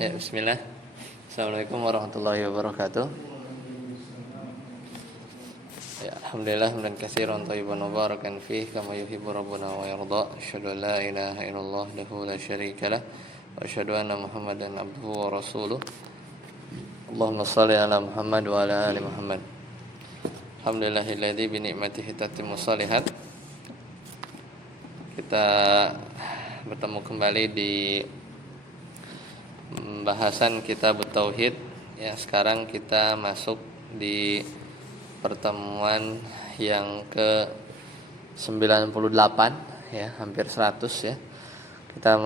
Ya, bismillah. Assalamualaikum warahmatullahi wabarakatuh. Ya, alhamdulillah hamdan katsiran thayyiban mubarakan fih kama yuhibbu rabbuna wa yarda. Asyhadu an la ilaha illallah wahdahu la syarika lah wa asyhadu anna Muhammadan abduhu wa rasuluh. Allahumma shalli ala Muhammad wa ala ali Muhammad. Alhamdulillahilladzi bi ni'matihi tatimmu shalihat. Kita bertemu kembali di bahasan kitab tauhid. Ya, sekarang kita masuk di pertemuan yang ke 98 ya, hampir 100 ya. Kita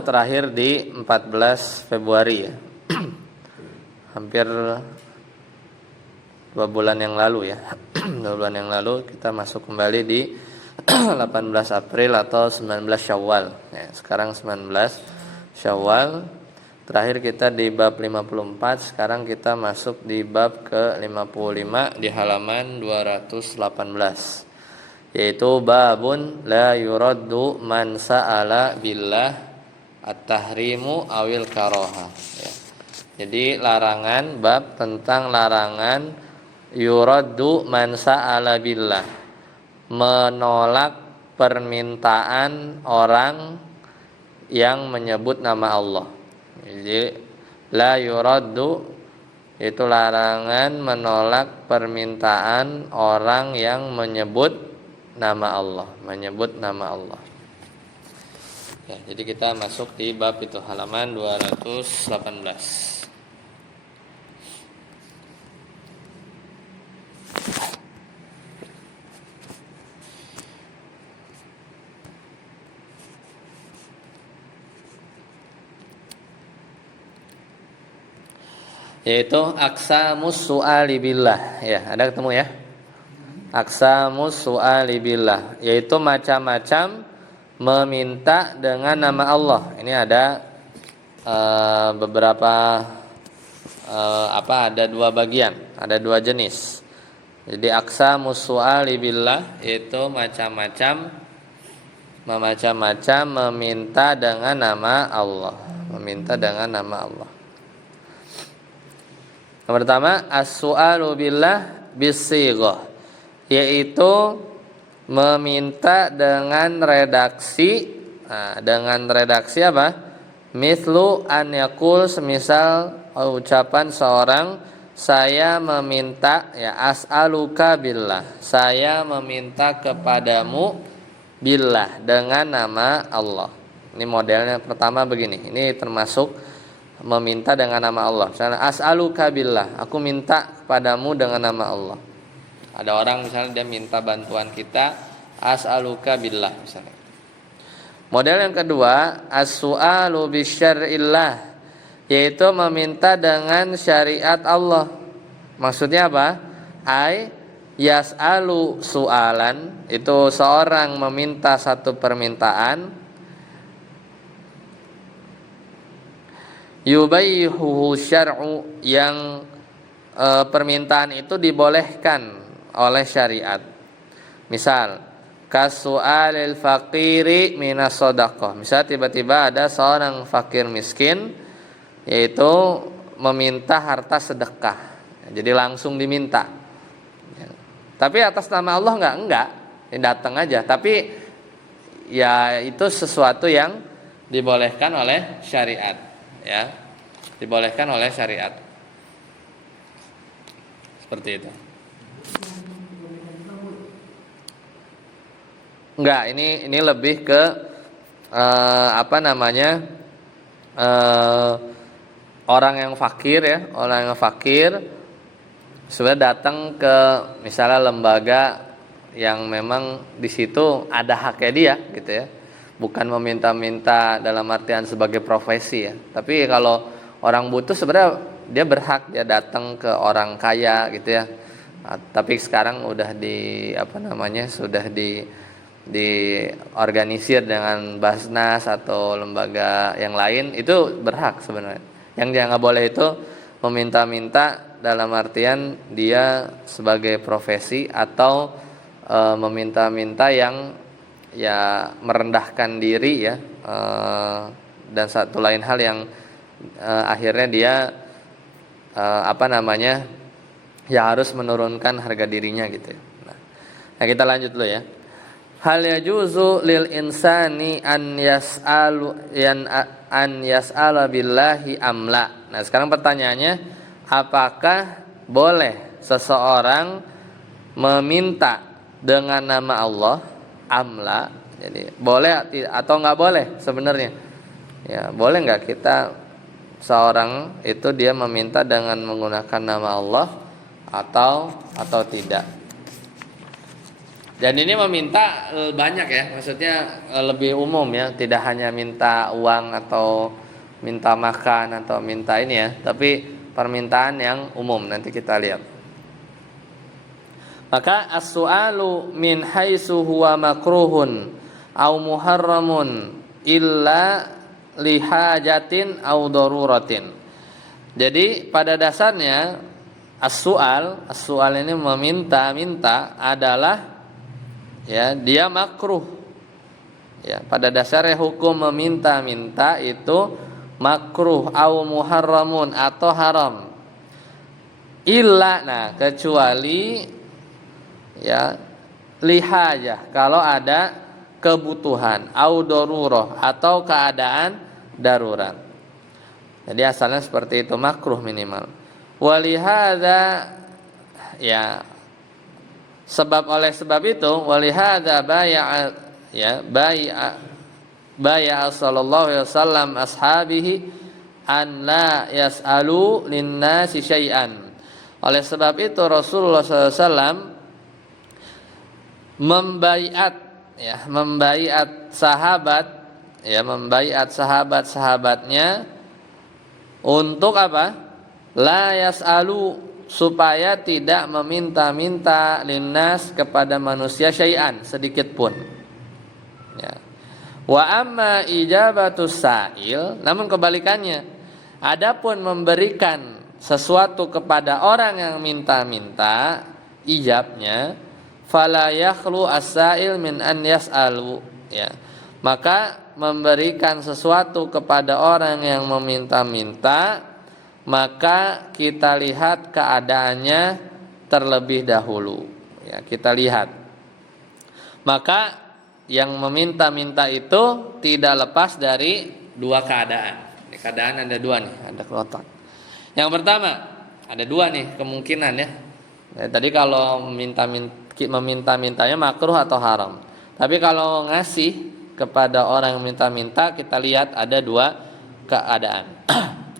terakhir di 14 Februari ya. Hampir 2 bulan yang lalu ya. 2 bulan yang lalu kita masuk kembali di 18 April atau 19 Syawal ya. Sekarang 19 Syawal. Terakhir kita di bab 54, sekarang kita masuk di bab ke-55 di halaman 218. Yaitu babun la yuraddu man sa'ala billah at-tahrimu awil karoha ya. Jadi larangan, bab tentang larangan yuraddu man sa'ala billah, menolak permintaan orang yang menyebut nama Allah. Jadi la yuraddu itu larangan menolak permintaan orang yang menyebut nama Allah, Ya, jadi kita masuk di bab itu halaman 218. Yaitu aqsamus su'ali billah ya, ada ketemu ya? Aqsamus su'ali billah, yaitu macam-macam meminta dengan nama Allah. Ini ada beberapa ada 2 bagian, ada 2 jenis. Jadi aqsamus su'ali billah yaitu macam-macam meminta dengan nama Allah, Yang pertama as-su'alu billah bis-shighah, yaitu meminta dengan redaksi. Dengan redaksi apa? Mithlu an yaqul, semisal ucapan seorang, saya meminta ya, as'aluka billah, saya meminta kepadamu billah, dengan nama Allah. Ini modelnya pertama begini. Ini termasuk meminta dengan nama Allah. Misalnya as'aluka billah, aku minta kepadamu dengan nama Allah. Ada orang misalnya dia minta bantuan kita, as'aluka billah misalnya. Model yang kedua as-su'alu bisyar'illah, yaitu meminta dengan syariat Allah. Maksudnya apa? Ai yas'alu su'alan, itu seorang meminta satu permintaan, yubayyihuhu syar'u, yang permintaan itu dibolehkan oleh syariat. Misal kasu'alil faqiri minas shadaqah, misal tiba-tiba ada seorang fakir miskin, yaitu meminta harta sedekah, jadi langsung diminta ya. Tapi atas nama Allah enggak, datang aja. Tapi ya itu sesuatu yang dibolehkan oleh syariat ya, dibolehkan oleh syariat seperti itu. Enggak, ini lebih ke orang yang fakir ya, orang yang fakir sudah datang ke misalnya lembaga yang memang di situ ada haknya dia gitu ya. Bukan meminta-minta dalam artian sebagai profesi ya. Tapi kalau orang butuh sebenarnya dia berhak dia datang ke orang kaya gitu ya. Tapi sekarang udah sudah diorganisir dengan Basnas atau lembaga yang lain, itu berhak sebenarnya. Yang dia nggak boleh itu meminta-minta dalam artian dia sebagai profesi atau meminta-minta yang ya merendahkan diri ya, dan satu lain hal yang akhirnya dia ya harus menurunkan harga dirinya gitu. Nah, kita lanjut dulu ya. Hal yajuzu lil insani an yas'ala billahi amla. Nah, sekarang pertanyaannya, apakah boleh seseorang meminta dengan nama Allah amla? Jadi boleh atau nggak boleh sebenarnya? Ya, boleh nggak kita seorang itu dia meminta dengan menggunakan nama Allah atau tidak? Dan ini meminta banyak ya, maksudnya lebih umum ya, tidak hanya minta uang atau minta makan atau minta ini ya, tapi permintaan yang umum. Nanti kita lihat. Maka as-su'alu min haitsu huwa makruhun au muharramun illa lihajatin au daruratin. Jadi pada dasarnya as-su'al ini meminta adalah ya dia makruh. Ya, pada dasarnya hukum meminta-minta itu makruh au muharramun atau haram. Illa, kecuali ya lihajah, kalau ada kebutuhan au darurah atau keadaan darurat. Jadi asalnya seperti itu, makruh minimal. Walihada, ya oleh sebab itu walihada bai'a sallallahu alaihi wasallam ashabihi an la yas'alu linnasi syai'an. Oleh sebab itu Rasulullah SAW membaiat sahabat-sahabatnya untuk apa? La yas'alu, supaya tidak meminta-minta linnas kepada manusia syai'an, sedikit pun. Ya. Wa amma ijabatus sa'il, namun kebalikannya, adapun memberikan sesuatu kepada orang yang minta-minta, ijabnya fala yakhlu as-sa'il min an yas'alu, ya. Maka memberikan sesuatu kepada orang yang meminta-minta, maka kita lihat keadaannya terlebih dahulu. Ya, kita lihat. Maka yang meminta-minta itu tidak lepas dari dua keadaan. Keadaan ada dua nih, ada kelotot. Yang pertama, ada dua nih kemungkinan ya. Tadi kalau meminta-mintanya makruh atau haram. Tapi kalau ngasih kepada orang yang minta-minta, kita lihat ada dua keadaan.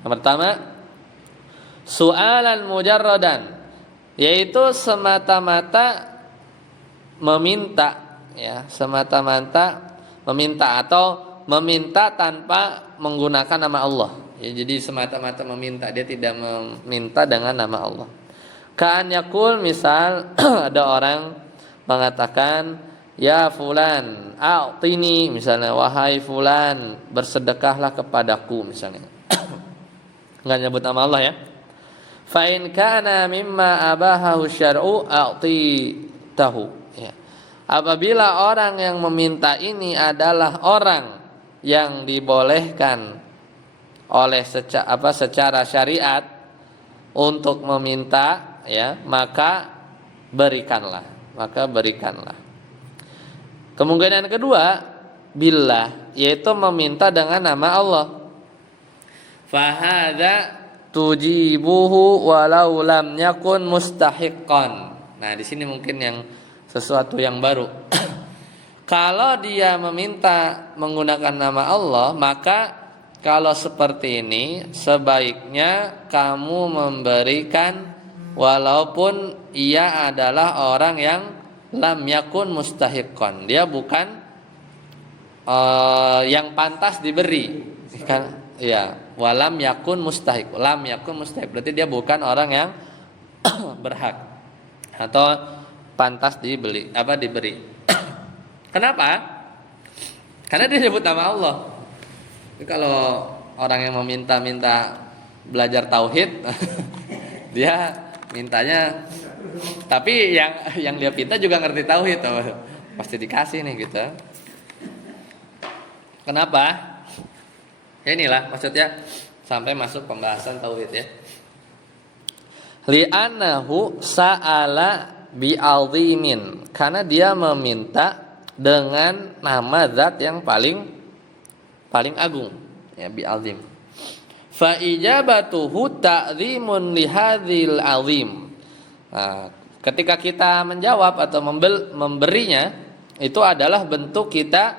Yang pertama, su'alan mujarradan, yaitu semata-mata meminta, ya, semata-mata meminta atau meminta tanpa menggunakan nama Allah. Ya, jadi semata-mata meminta, dia tidak meminta dengan nama Allah. Ka'an yakul, misal ada orang mengatakan, ya fulan a'tini, misalnya, wahai fulan bersedekahlah kepadaku, misalnya. Enggak nyebut nama Allah ya. Fa in kana mimma abahahu syar'u a'titahu, ya. Apabila orang yang meminta ini adalah orang yang dibolehkan oleh secara syariat untuk meminta, ya, maka berikanlah. Kemungkinan kedua, billah, yaitu meminta dengan nama Allah. Fahadha tujibuhu walau lam yakun mustahiqqan. Nah, di sini mungkin yang sesuatu yang baru. Kalau dia meminta menggunakan nama Allah, maka kalau seperti ini sebaiknya kamu memberikan walaupun ia adalah orang yang lam yakun mustahiqqan. Dia bukan yang pantas diberi. Kan? Ya, walam yakun mustahiq. Lam yakun mustahiq berarti dia bukan orang yang berhak atau pantas diberi. Kenapa? Karena dia sebut nama Allah. Jadi kalau orang yang meminta-minta belajar tauhid, dia mintanya, tapi yang dia minta juga ngerti tauhid, pasti dikasih nih gitu. Kenapa? Ya inilah maksudnya, sampai masuk pembahasan tauhid ya. Li'annahu sa'ala bi'azimin, karena dia meminta dengan nama zat yang paling agung ya, bi'azim. Fa ijabatuhu ta'zimun lihadzil azim. Nah, ketika kita menjawab atau memberinya, itu adalah bentuk kita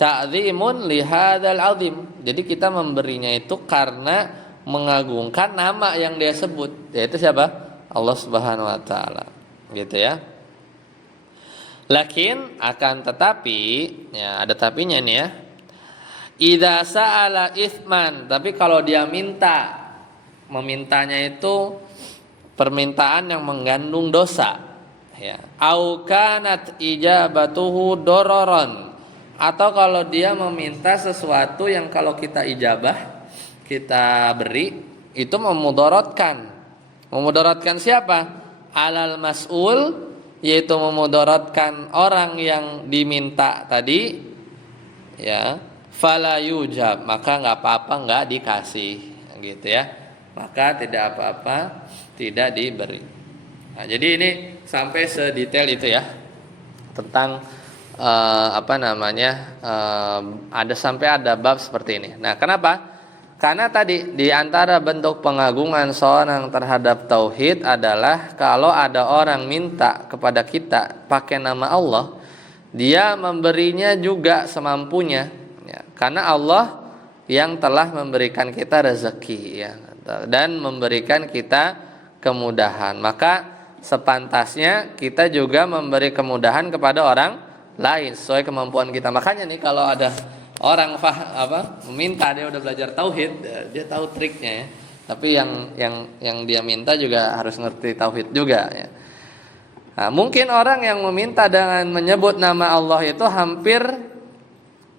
ta'zimun lihadzal azim. Jadi kita memberinya itu karena mengagungkan nama yang dia sebut, yaitu siapa? Allah Subhanahu wa taala. Gitu ya. Lakin akan tetapi, ya ada tapinya nih ya. Idza sa'ala itsman, tapi kalau dia memintanya itu permintaan yang mengandung dosa, ya. Au kanat ijabatuhu dororon, atau kalau dia meminta sesuatu yang kalau kita ijabah, kita beri, itu memudaratkan siapa? Alal mas'ul, yaitu memudaratkan orang yang diminta tadi, ya. Fala yujab, maka nggak apa-apa, nggak dikasih, gitu ya. Maka tidak apa-apa, tidak diberi. Nah, jadi ini sampai sedetail itu ya tentang ada bab seperti ini. Nah, kenapa? Karena tadi di antara bentuk pengagungan seorang terhadap tauhid adalah kalau ada orang minta kepada kita pakai nama Allah, dia memberinya juga semampunya, ya. Karena Allah yang telah memberikan kita rezeki, ya, dan memberikan kita kemudahan. Maka sepantasnya kita juga memberi kemudahan kepada orang lain sesuai kemampuan kita. Makanya nih kalau ada orang meminta, dia udah belajar tauhid, dia tahu triknya ya. Tapi yang dia minta juga harus ngerti tauhid juga ya. Nah, mungkin orang yang meminta dengan menyebut nama Allah itu hampir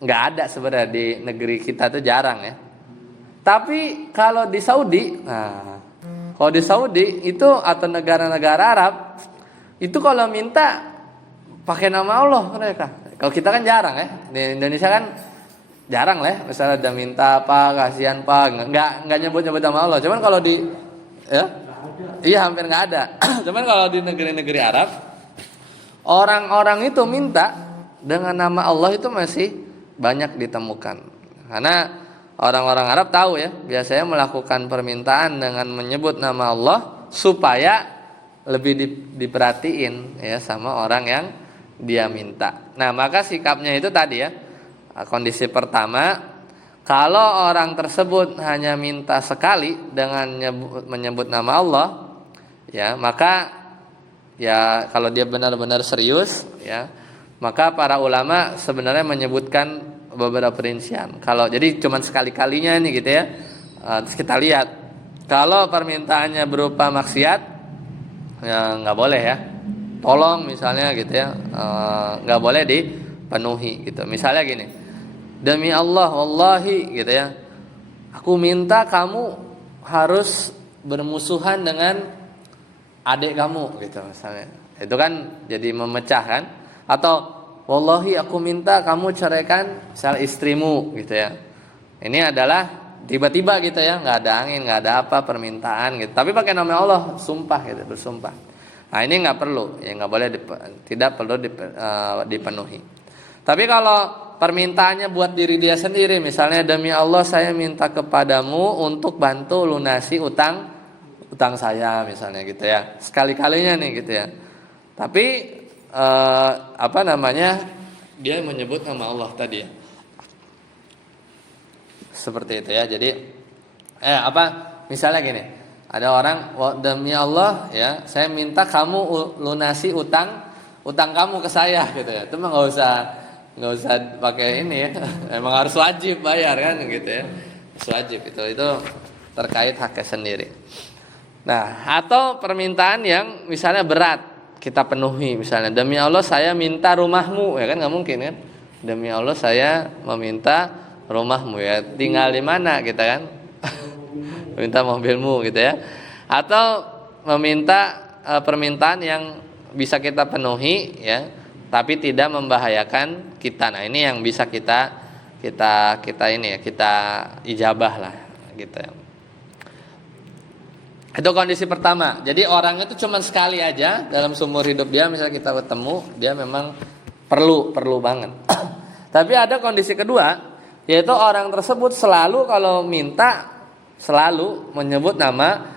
nggak ada sebenarnya di negeri kita, tuh jarang ya. Tapi kalau di Saudi, kalau di Saudi itu atau negara-negara Arab itu kalau minta pakai nama Allah mereka. Kalau kita kan jarang ya. Di Indonesia kan jarang lah, misalnya ada minta apa, kasihan apa, nggak nyebut nama Allah. Cuman kalau di iya hampir nggak ada. Cuman kalau di negeri-negeri Arab, orang-orang itu minta dengan nama Allah itu masih banyak ditemukan. Karena orang-orang Arab tahu ya, biasanya melakukan permintaan dengan menyebut nama Allah supaya lebih diperhatiin ya sama orang yang dia minta. Nah, maka sikapnya itu tadi ya. Kondisi pertama, kalau orang tersebut hanya minta sekali dengan menyebut nama Allah, ya, maka ya kalau dia benar-benar serius, ya, maka para ulama sebenarnya menyebutkan beberapa perincian. Kalau jadi cuma sekali-kalinya nih gitu ya. Terus kita lihat, kalau permintaannya berupa maksiat, ya nggak boleh ya. Tolong misalnya gitu ya, nggak boleh dipenuhi gitu. Misalnya gini, demi Allah, wallahi gitu ya, aku minta kamu harus bermusuhan dengan adik kamu gitu misalnya. Itu kan jadi memecah kan. Atau wallahi aku minta kamu ceraikan misal istrimu gitu ya. Ini adalah tiba-tiba gitu ya, nggak ada angin, nggak ada apa permintaan gitu. Tapi pakai nama Allah, sumpah gitu, bersumpah. Nah ini nggak perlu, ya nggak boleh, tidak perlu dipenuhi. Tapi kalau permintaannya buat diri dia sendiri, misalnya demi Allah saya minta kepadamu untuk bantu lunasi utang saya misalnya gitu ya, sekali-kalinya nih gitu ya. Tapi dia menyebut nama Allah tadi ya, seperti itu ya. Jadi misalnya gini. Ada orang, demi Allah ya, saya minta kamu lunasi utang kamu ke saya gitu ya. Itu mah nggak usah pakai ini ya. Emang harus wajib bayar kan gitu ya. Wajib itu terkait haknya sendiri. Nah, atau permintaan yang misalnya berat kita penuhi, misalnya demi Allah saya minta rumahmu, ya kan nggak mungkin kan. Demi Allah saya meminta rumahmu, ya tinggal di mana kita kan. Minta mobilmu gitu ya. Atau meminta permintaan yang bisa kita penuhi ya, tapi tidak membahayakan kita. Nah, ini yang bisa kita ini ya, kita ijabah lah gitu ya. Itu kondisi pertama. Jadi orang itu cuma sekali aja dalam seumur hidup dia, misalnya kita ketemu, dia memang perlu banget. Tapi ada kondisi kedua, yaitu orang tersebut selalu kalau minta selalu menyebut nama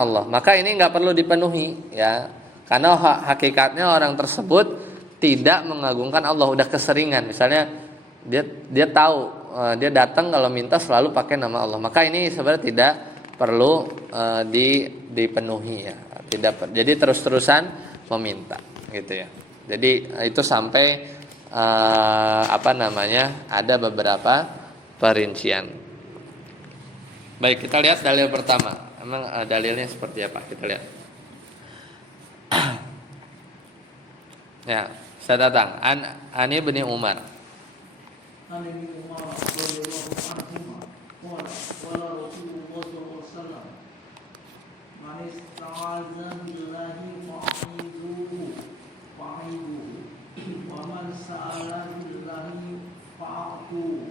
Allah. Maka ini nggak perlu dipenuhi, ya. Karena hakikatnya orang tersebut tidak mengagungkan Allah, udah keseringan. Misalnya dia tahu, dia datang kalau minta selalu pakai nama Allah. Maka ini sebenarnya tidak perlu dipenuhi, ya. Jadi terus-terusan meminta, gitu ya. Jadi itu sampai ada beberapa perincian. Baik, kita lihat dalil pertama. Emang dalilnya seperti apa? Kita lihat. Ya, saya datang. Ani bin Umar. An Ibnu Umar radhiyallahu anhu qala Rasulullah sallallahu alaihi wasallam man ista'aza billahi fa'iduhu wa man sa'ala billahi fa'atu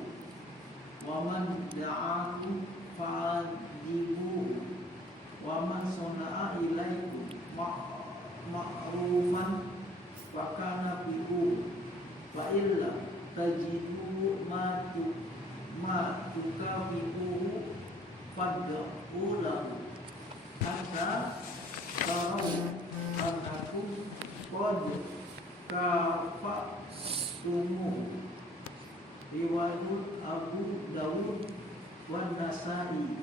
wa man da'aku fa'ajibu wa man sana'a ilaikum ma'rufan fa kana bihu fa illa tajidu ma tukafi'uhu fad'u lahu hatta tarau annakum qad kafa'tumu. Riwayat Abu Dawud wa Nasa'i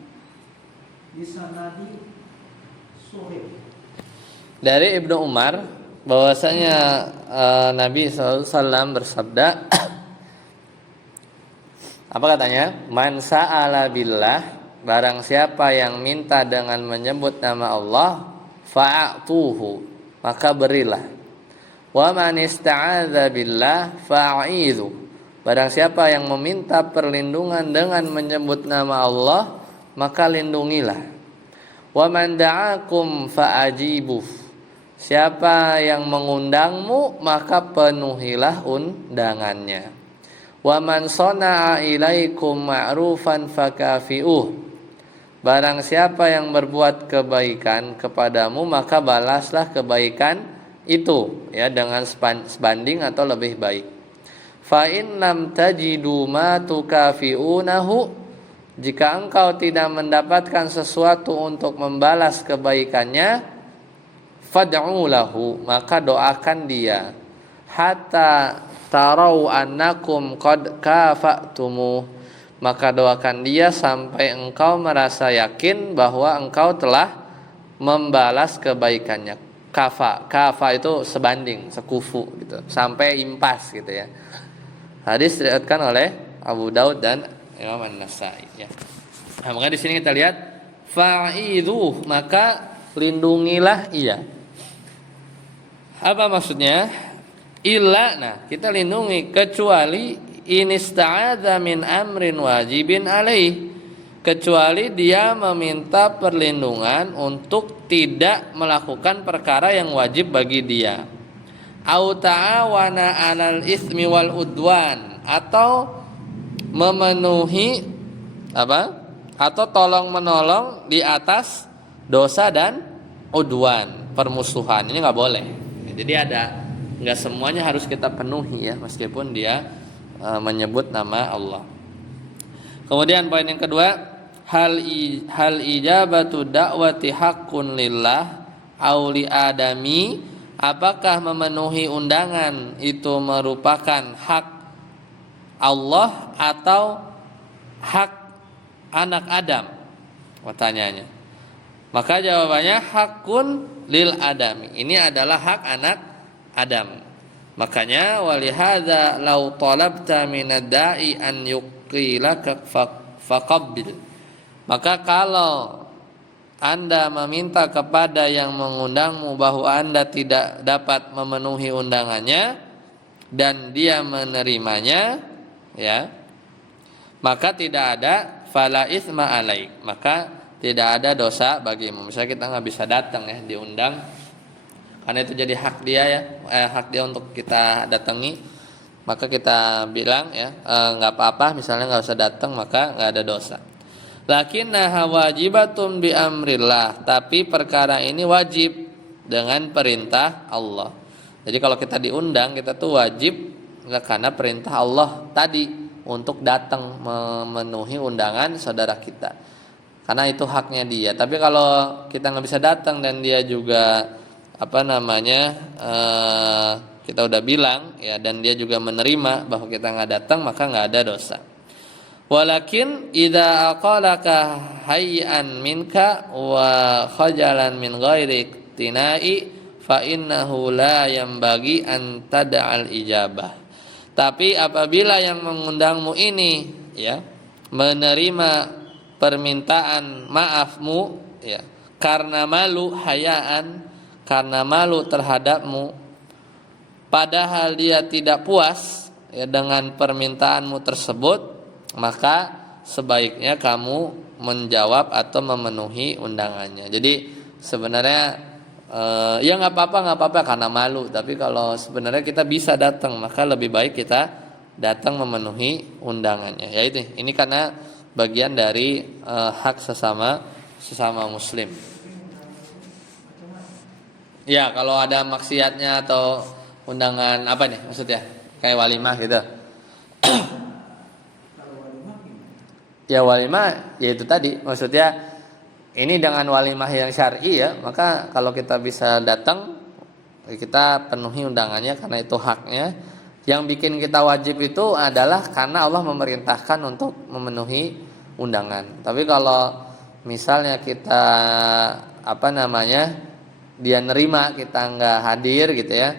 bisanadi sahih. Dari Ibnu Umar bahwasanya Nabi SAW bersabda, apa katanya? Man sa'ala billah, barang siapa yang minta dengan menyebut nama Allah, fa'atuhu, maka berilah. Wa man ista'adza billah fa'idhu, barang siapa yang meminta perlindungan dengan menyebut nama Allah, maka lindungilah. Wa man da'akum fa'ajibuh, siapa yang mengundangmu, maka penuhilah undangannya. Wa man sana'a ilaikum ma'rufan fakafi'uh, barang siapa yang berbuat kebaikan kepadamu, maka balaslah kebaikan itu, ya, dengan sebanding atau lebih baik. Fa in lam tajidu ma tukafi'unahu, jika engkau tidak mendapatkan sesuatu untuk membalas kebaikannya, fad'u lahu, maka doakan dia. Hatta tarau annakum qad kafa'tumu, maka doakan dia sampai engkau merasa yakin bahwa engkau telah membalas kebaikannya. Kafa itu sebanding, sekufu gitu, sampai impas gitu ya. Hadis diriwayatkan oleh Abu Daud dan Imam An-Nasa'i, ya. Nah, maka di sini kita lihat fa'idhu, maka lindungilah ia. Apa maksudnya? Illa, nah kita lindungi kecuali inista'adza min amrin wajibin alaih, kecuali dia meminta perlindungan untuk tidak melakukan perkara yang wajib bagi dia. Au ta'awana 'alal itsmi wal udwan, atau memenuhi atau tolong menolong di atas dosa dan udwan, permusuhan. Ini nggak boleh. Jadi nggak semuanya harus kita penuhi, ya, meskipun dia menyebut nama Allah. Kemudian poin yang kedua, hal ijabatu da'wati haqqun lillah aw li adami, apakah memenuhi undangan itu merupakan hak Allah atau hak anak Adam? Pertanyaannya. Maka jawabannya hakun lil adami. Ini adalah hak anak Adam. Makanya walihadza law talabta minad da'i an yuqilaka faqabbil. Maka kalau Anda meminta kepada yang mengundangmu bahwa Anda tidak dapat memenuhi undangannya dan dia menerimanya, ya, maka tidak ada fala itsma alaik, maka tidak ada dosa bagimu. Misalnya kita nggak bisa datang, ya, diundang, karena itu jadi hak dia, ya, hak dia untuk kita datangi, maka kita bilang, ya, nggak apa-apa, misalnya nggak usah datang, maka nggak ada dosa. Lakinnaha wajibatun bi amrillah, tapi perkara ini wajib dengan perintah Allah. Jadi kalau kita diundang, kita tuh wajib karena perintah Allah tadi untuk datang memenuhi undangan saudara kita. Karena itu haknya dia. Tapi kalau kita nggak bisa datang dan dia juga kita udah bilang ya, dan dia juga menerima bahwa kita nggak datang, maka nggak ada dosa. Walakin idza aqalaka hayyan minka wa khajalan min ghairi iktinai fa innahu la yanbaghi an tad'al ijabah. Tapi apabila yang mengundangmu ini ya menerima permintaan maafmu ya karena malu hayaan, karena malu terhadapmu, padahal dia tidak puas ya dengan permintaanmu tersebut, maka sebaiknya kamu menjawab atau memenuhi undangannya. Jadi sebenarnya ya nggak apa-apa karena malu. Tapi kalau sebenarnya kita bisa datang, maka lebih baik kita datang memenuhi undangannya. Ya ini karena bagian dari hak sesama Muslim. Ya kalau ada maksiatnya atau undangan apa nih maksudnya kayak walimah gitu. Ya walimah ya itu tadi maksudnya ini dengan walimah yang syar'i ya, maka kalau kita bisa datang kita penuhi undangannya karena itu haknya. Yang bikin kita wajib itu adalah karena Allah memerintahkan untuk memenuhi undangan. Tapi kalau misalnya kita dia nerima kita nggak hadir gitu ya,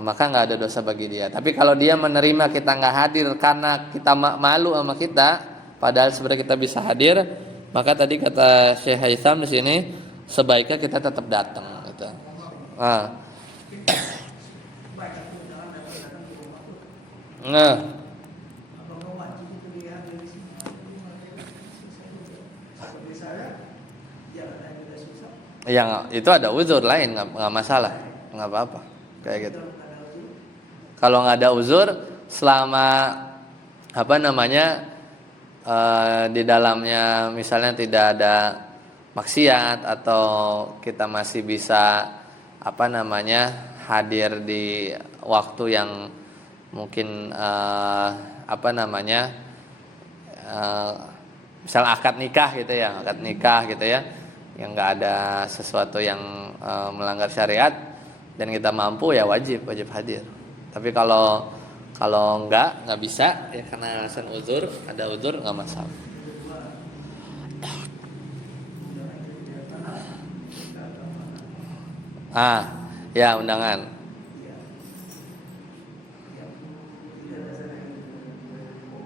maka nggak ada dosa bagi dia. Tapi kalau dia menerima kita nggak hadir karena kita malu sama kita, padahal sebenarnya kita bisa hadir, maka tadi kata Syekh Haitham di sini sebaiknya kita tetap datang gitu. Yang itu ada uzur lain, nggak masalah, nggak apa-apa kayak gitu. Kalau nggak ada uzur, selama di dalamnya misalnya tidak ada maksiat atau kita masih bisa hadir di waktu yang mungkin misal akad nikah gitu ya, yang nggak ada sesuatu yang melanggar syariat dan kita mampu ya wajib hadir. Tapi kalau nggak bisa ya karena alasan uzur, ada uzur nggak masalah. Ya undangan.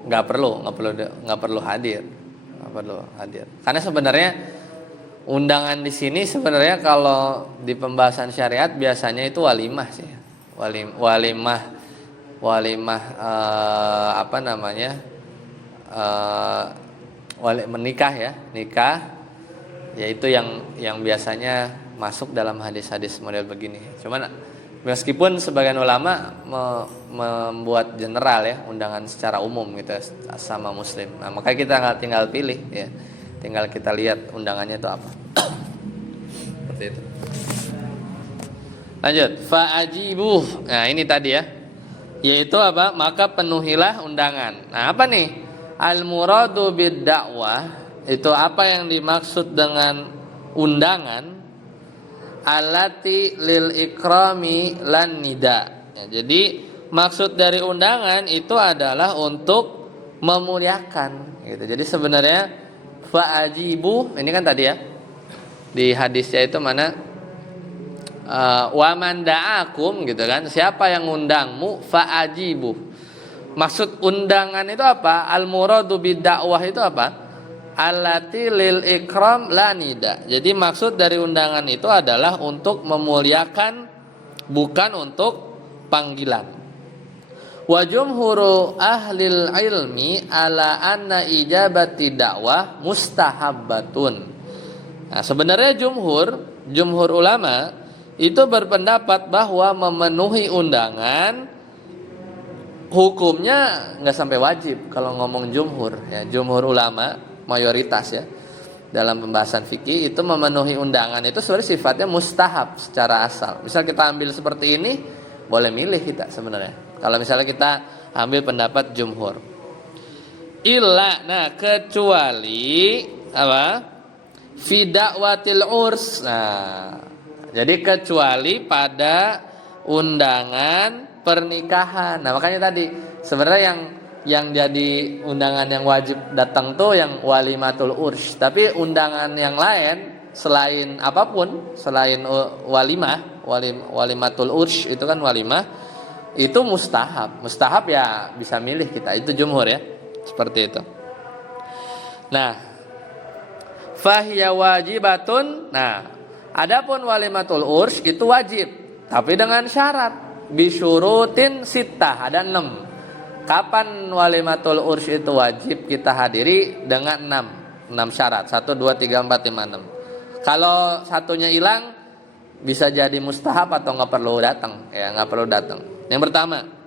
Nggak perlu hadir. Karena sebenarnya undangan di sini sebenarnya kalau di pembahasan syariat biasanya itu walimah sih. Walimah menikah ya, nikah yaitu yang biasanya masuk dalam hadis-hadis model begini. Cuman meskipun sebagian ulama membuat general ya, undangan secara umum gitu sama muslim. Nah, makanya kita tinggal pilih ya. Tinggal kita lihat undangannya itu apa. Seperti itu. Lanjut, fa'ajibuh. Nah, ini tadi ya. Yaitu apa? Maka penuhilah undangan. Nah, apa nih? Al-muradu bid-da'wah itu apa yang dimaksud dengan undangan? Allati lil ikrami lan nida. Ya, jadi maksud dari undangan itu adalah untuk memuliakan gitu. Jadi sebenarnya fa'ajibu ini kan tadi ya. Di hadisnya itu mana? Wa man da'akum gitu kan. Siapa yang undangmu fa'ajibu. Maksud undangan itu apa? Al-muradu bid-da'wah itu apa? Allati lil ikram la nida. Jadi maksud dari undangan itu adalah untuk memuliakan, bukan untuk panggilan. Wa jumhuru ahlil ilmi ala anna ijabati da'wah mustahabbatun. Nah, sebenarnya jumhur ulama itu berpendapat bahwa memenuhi undangan hukumnya nggak sampai wajib. Kalau ngomong jumhur ya, jumhur ulama mayoritas ya dalam pembahasan fikih itu memenuhi undangan itu sebenarnya sifatnya mustahab secara asal. Misal kita ambil seperti ini, boleh milih kita sebenarnya. Kalau misalnya kita ambil pendapat jumhur. Illa, nah kecuali apa? Fi da'watil urs. Nah, jadi kecuali pada undangan pernikahan. Nah, makanya tadi sebenarnya yang jadi undangan yang wajib datang tuh yang walimatul urs. Tapi undangan yang lain selain apapun, selain walimatul urs itu kan walimah, itu mustahab. Mustahab ya bisa milih kita. Itu jumhur ya. Seperti itu. Nah, fahiya wajibatun. Nah, adapun walimatul urs itu wajib, tapi dengan syarat bisyurutin sittah, ada 6. Kapan walimatul urs itu wajib kita hadiri? Dengan 6 syarat. 1 2 3 4 5 6. Kalau satunya hilang bisa jadi mustahab atau nggak perlu datang. Ya, nggak perlu datang. Yang pertama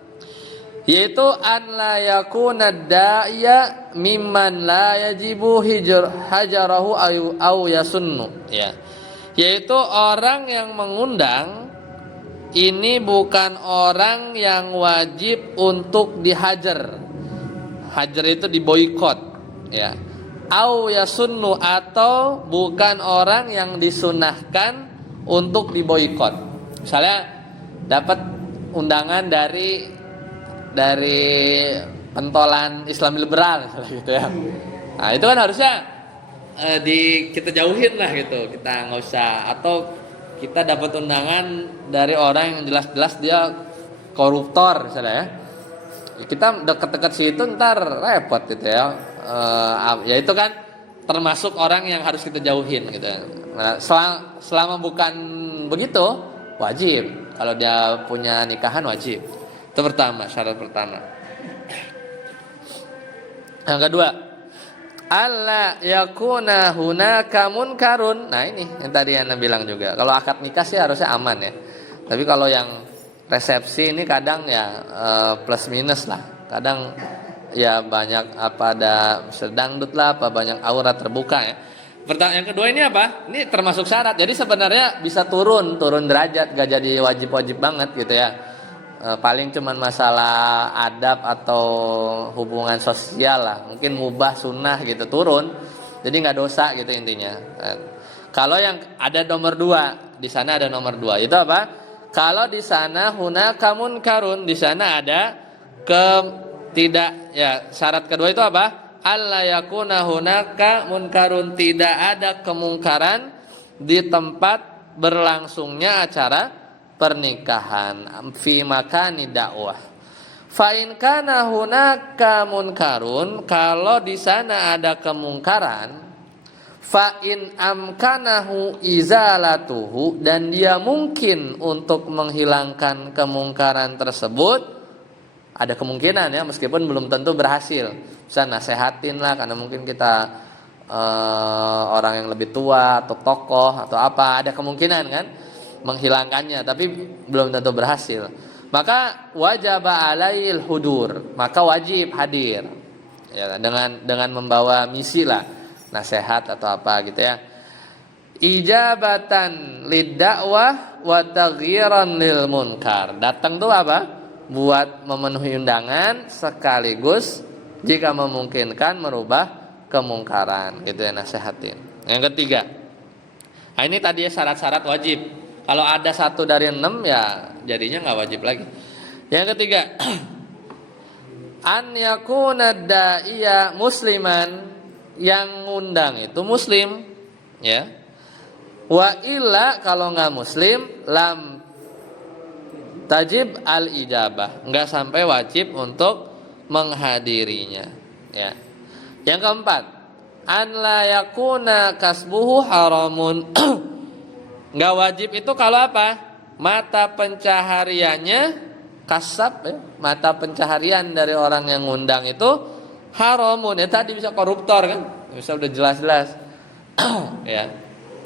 yaitu an la yakuna da'iya mimman la yajibu hajarahu au yasunnu, ya. Yaitu orang yang mengundang ini bukan orang yang wajib untuk dihajar. Hajar itu diboikot, ya. Au yasunnu, atau bukan orang yang disunahkan untuk diboikot. Misalnya dapat undangan dari pentolan Islam liberal misalnya gitu ya. Nah, itu kan harusnya kita jauhin lah gitu. Kita nggak usah, atau kita dapat undangan dari orang yang jelas-jelas dia koruptor misalnya ya. Kita deket-deket situ ntar repot gitu ya. Ya itu kan termasuk orang yang harus kita jauhin gitu. Nah, selama bukan begitu wajib. Kalau dia punya nikahan wajib. Itu pertama, syarat pertama. Yang kedua, alla yakuna hunaka munkarun. Nah, ini yang tadi Anda bilang juga. Kalau akad nikah sih harusnya aman ya. Tapi kalau yang resepsi ini kadang ya plus minus lah. Kadang ya banyak apa, ada sedangdut lah, apa banyak aurat terbuka ya. Yang kedua ini apa? Ini termasuk syarat. Jadi sebenarnya bisa turun derajat, gak jadi wajib-wajib banget gitu ya. Paling cuman masalah adab atau hubungan sosial lah, mungkin mubah sunnah gitu turun, jadi nggak dosa gitu intinya. Kalau yang ada nomor 2, di sana ada nomor 2 itu apa? Kalau di sana hunaka munkarun, di sana ada tidak ya, syarat kedua itu apa? Alla yakuna hunaka munkarun, tidak ada kemungkaran di tempat berlangsungnya acara pernikahan, fi makani dakwah. Fa in kana hunaka munkarun, kalau di sana ada kemungkaran, fa in amkanahu izalatuhu, dan dia mungkin untuk menghilangkan kemungkaran tersebut, ada kemungkinan ya, meskipun belum tentu berhasil. Bisa nasehatin lah, karena mungkin kita orang yang lebih tua atau tokoh atau apa, ada kemungkinan kan menghilangkannya, tapi belum tentu berhasil. Maka wajib alail hudur, maka wajib hadir ya, dengan membawa misi lah, nasihat atau apa gitu ya. Ijabatan lidakwah wa taghyiran lil munkar, datang tuh apa? Buat memenuhi undangan sekaligus jika memungkinkan merubah kemungkaran gitu ya, nasihatin. Yang ketiga, nah ini tadi syarat-syarat wajib. Kalau ada 1 dari 6 ya jadinya nggak wajib lagi. Yang ketiga, an yakuna da'iya musliman, yang ngundang itu muslim ya. Wa illa, kalau nggak muslim, lam tajib al ijabah, nggak sampai wajib untuk menghadirinya ya. Yang keempat, an la yakuna kasbuhu haramun. Nggak wajib itu kalau apa? Mata pencahariannya kasab ya, mata pencaharian dari orang yang ngundang itu haramun ya. Tadi bisa koruptor kan, bisa udah jelas-jelas ya,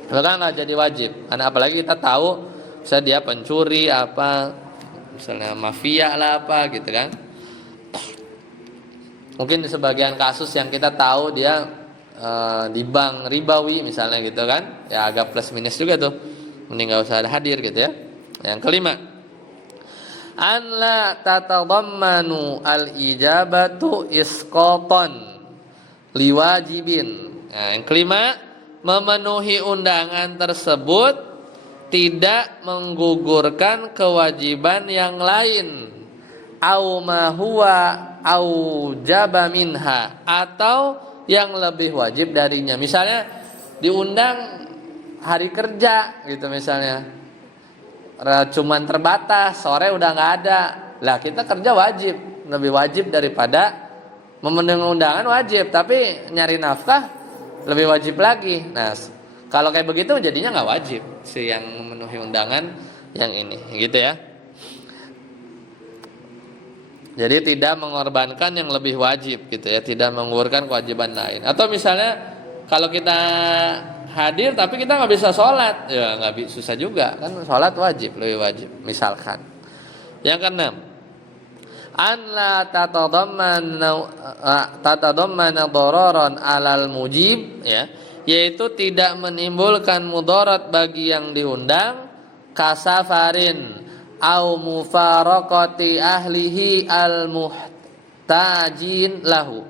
bahkan nggak jadi wajib. Karena apalagi kita tahu bisa dia pencuri apa, misalnya mafia lah apa gitu kan. Mungkin di sebagian kasus yang kita tahu dia di bank ribawi misalnya gitu kan, ya agak plus minus juga tuh, mending nggak usah hadir gitu ya. Yang kelima, an la tatadammanu al ijabatu isqatan liwajibin. Nah, yang kelima, memenuhi undangan tersebut tidak menggugurkan kewajiban yang lain, au ma huwa aujaba minha, atau yang lebih wajib darinya. Misalnya diundang hari kerja gitu misalnya, cuman terbatas, sore udah nggak ada, lah kita kerja wajib, lebih wajib daripada memenuhi undangan wajib, tapi nyari nafkah lebih wajib lagi. Nah kalau kayak begitu jadinya nggak wajib si yang memenuhi undangan yang ini gitu ya. Jadi tidak mengorbankan yang lebih wajib gitu ya, tidak menggugurkan kewajiban lain. Atau misalnya kalau kita hadir tapi kita nggak bisa sholat, ya nggak susah juga kan, sholat wajib, lebih wajib misalkan. Yang keenam, an la tatadammana dararan alal mujib, ya, yaitu tidak menimbulkan mudarat bagi yang diundang, kasafarin au mufaraqati ahlihi al muhtajin lahu,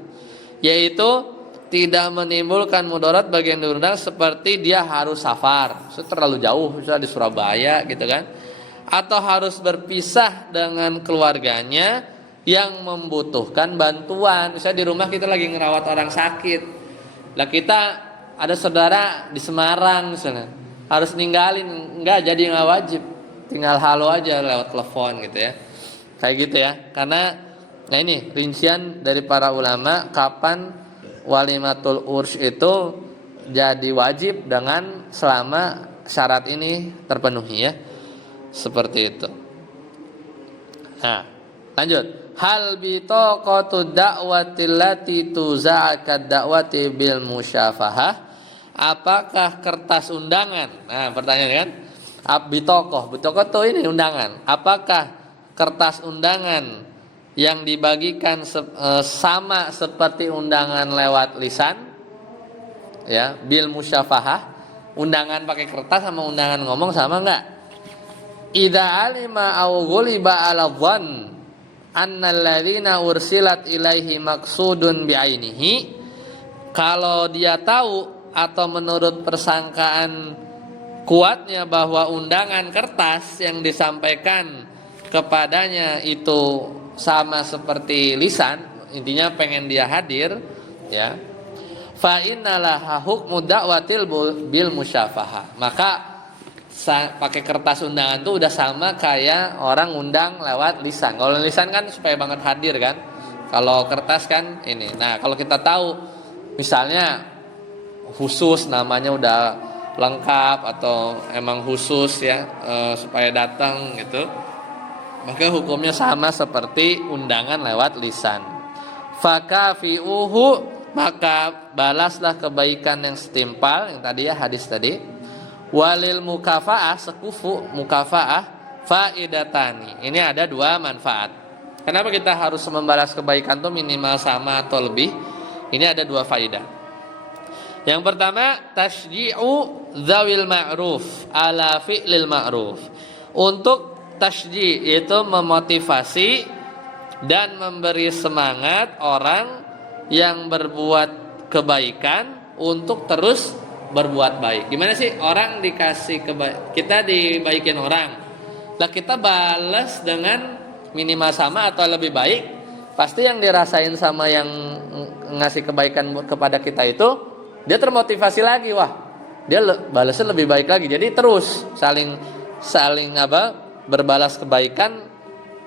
yaitu tidak menimbulkan mudarat bagi yang diundang seperti dia harus safar, terlalu jauh misalnya di Surabaya gitu kan, atau harus berpisah dengan keluarganya yang membutuhkan bantuan. Misalnya di rumah kita lagi ngerawat orang sakit, lah kita ada saudara di Semarang misalnya, harus ninggalin, jadi nggak wajib, tinggal halo aja lewat telepon gitu ya, kayak gitu ya. Karena nah ini rincian dari para ulama kapan walimatul urs itu jadi wajib dengan selama syarat ini terpenuhi ya, seperti itu. Nah lanjut, hal bitaqatu da'wati allati tuza'akad da'wati bil musyafahah, apakah kertas undangan, nah pertanyaan kan, bitokoh itu ini undangan. Apakah kertas undangan yang dibagikan sama seperti undangan lewat lisan, ya, bil musyafahah, undangan pakai kertas sama undangan ngomong sama enggak? Idza alima aw ghuliba ala dhann annal ladzina ursilat ilaihi maqsudun bi'ainihi, kalau dia tahu atau menurut persangkaan kuatnya bahwa undangan kertas yang disampaikan kepadanya itu sama seperti lisan, intinya pengen dia hadir ya, fa innalaha hukmu da'watil bil musyafahah, maka pakai kertas undangan itu udah sama kayak orang undang lewat lisan. Kalau lisan kan supaya banget hadir kan, kalau kertas kan ini. Nah kalau kita tahu misalnya khusus namanya udah lengkap atau emang khusus ya, supaya datang gitu, maka hukumnya sama seperti undangan lewat lisan. Fakafi'uhu, maka balaslah kebaikan yang setimpal, yang tadi ya hadis tadi. Walil mukafaah, sekufu mukafaah faidatani, ini ada dua manfaat. Kenapa kita harus membalas kebaikan tuh minimal sama atau lebih? Ini ada dua faidah. Yang pertama, tashji'u dzawil ma'ruf ala fi'lil ma'ruf. Untuk tashji' yaitu memotivasi dan memberi semangat orang yang berbuat kebaikan untuk terus berbuat baik. Gimana sih orang dikasih kita dibaikin orang, lah kita balas dengan minimal sama atau lebih baik, pasti yang dirasain sama yang ngasih kebaikan kepada kita itu dia termotivasi lagi, wah dia balasnya lebih baik lagi. Jadi terus saling berbalas kebaikan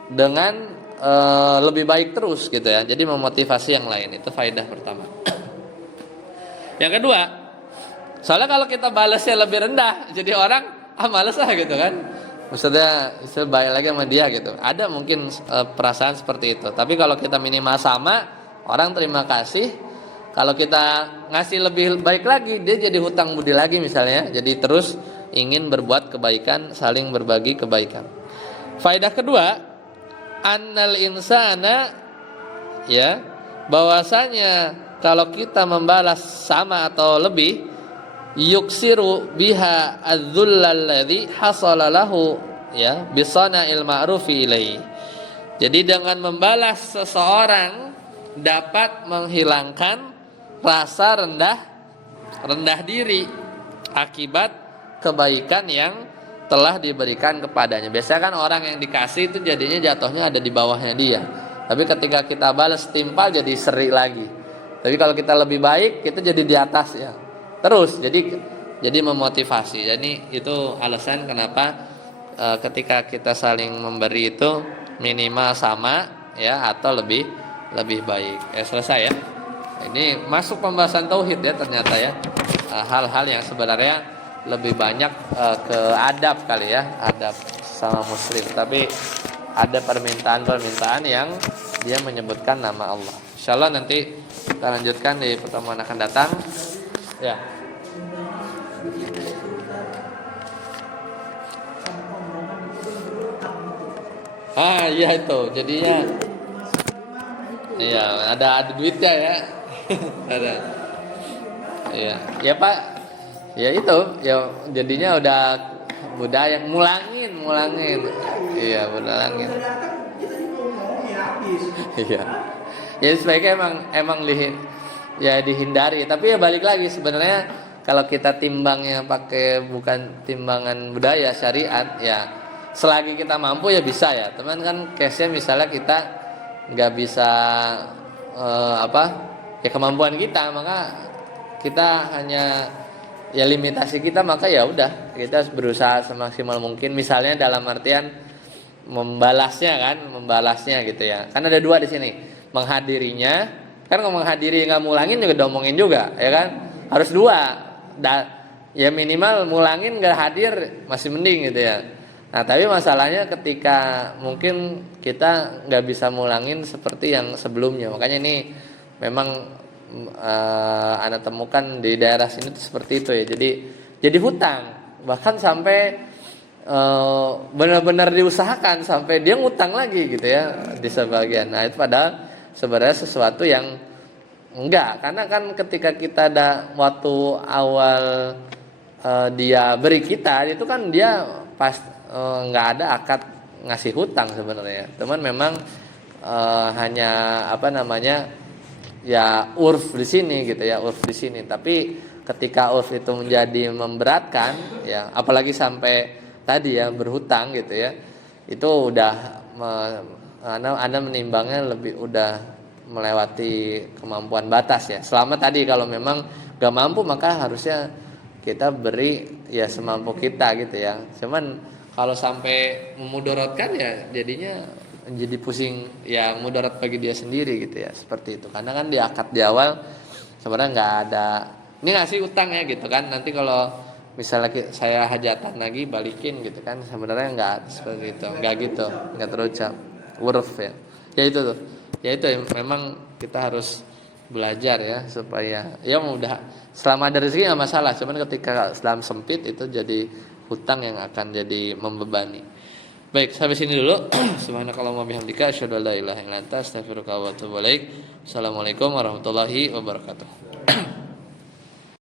dengan lebih baik terus gitu ya. Jadi memotivasi yang lain, itu faedah pertama. Yang kedua, soalnya kalau kita balasnya lebih rendah, jadi orang males lah gitu kan, maksudnya baik lagi sama dia gitu. Ada mungkin perasaan seperti itu. Tapi kalau kita minimal sama, orang terima kasih. Kalau kita ngasih lebih baik lagi, dia jadi hutang budi lagi misalnya. Jadi terus ingin berbuat kebaikan, saling berbagi kebaikan. Faedah kedua, annal insana, ya, bahwasanya kalau kita membalas sama atau lebih, yuksiru biha adzullal ladzi hasala lahu ya bisana'il ma'rufi ilaihi. Jadi dengan membalas seseorang dapat menghilangkan rasa rendah diri akibat kebaikan yang telah diberikan kepadanya. Biasanya kan orang yang dikasih itu jadinya jatuhnya ada di bawahnya dia. Tapi ketika kita balas timpal jadi seri lagi. Tapi kalau kita lebih baik kita jadi di atas ya. Terus jadi memotivasi. Jadi itu alasan kenapa ketika kita saling memberi itu minimal sama ya atau lebih baik. Selesai ya. Ini masuk pembahasan tauhid ya ternyata ya. Hal-hal yang sebenarnya lebih banyak ke adab kali ya, adab sama muslim. Tapi ada permintaan yang dia menyebutkan nama Allah. Insyaallah nanti kita lanjutkan di pertemuan akan datang. Ya. Iya itu. Jadinya iya, ada duitnya ya. Ada. Iya. Ya Pak. Ya itu, ya jadinya udah budaya mulangin. Iya, mulangin. Iya. Ya sebaiknya emang dihindari, tapi ya balik lagi sebenarnya kalau kita timbangnya pakai bukan timbangan budaya syariat ya selagi kita mampu ya bisa ya. Teman kan case-nya misalnya kita nggak bisa ya kemampuan kita, maka kita hanya ya limitasi kita, maka ya udah kita berusaha semaksimal mungkin. Misalnya dalam artian membalasnya gitu ya. Kan ada dua di sini, menghadirinya. Kan kalau menghadiri nggak mulangin juga domongin juga, ya kan? Harus dua. Ya minimal mulangin nggak hadir masih mending gitu ya. Nah tapi masalahnya ketika mungkin kita nggak bisa mulangin seperti yang sebelumnya. Makanya ini memang Anda temukan di daerah sini tuh seperti itu ya. Jadi hutang, bahkan sampai benar-benar diusahakan sampai dia ngutang lagi gitu ya di sebagian. Nah itu padahal sebenarnya sesuatu yang enggak, karena kan ketika kita ada waktu awal dia beri kita itu kan dia pas nggak ada akad ngasih hutang sebenarnya. Teman memang hanya ya urf di sini gitu ya, urf di sini. Tapi ketika urf itu menjadi memberatkan ya, apalagi sampai tadi ya berhutang gitu ya, itu udah Anda menimbangnya lebih udah melewati kemampuan batas ya. Selama tadi kalau memang gak mampu maka harusnya kita beri ya semampu kita gitu ya. Cuman kalau sampai memudaratkan ya jadinya jadi pusing ya, mudarat bagi dia sendiri gitu ya, seperti itu. Karena kan di akad di awal sebenarnya nggak ada ini ngasih utang ya gitu kan, nanti kalau misalnya saya hajatan lagi balikin gitu kan, sebenarnya nggak seperti itu, nggak terucap uruf ya. Ya itu tuh, ya itu memang kita harus belajar ya supaya ya mudah selama ada rezeki nggak masalah, cuman ketika dalam sempit itu jadi hutang yang akan jadi membebani. Baik, sampai sini dulu. Subhanakallahumma bihamdika asyhadu an la ilaha illa anta astaghfiruka wa atubu ilaik. Assalamualaikum warahmatullahi wabarakatuh.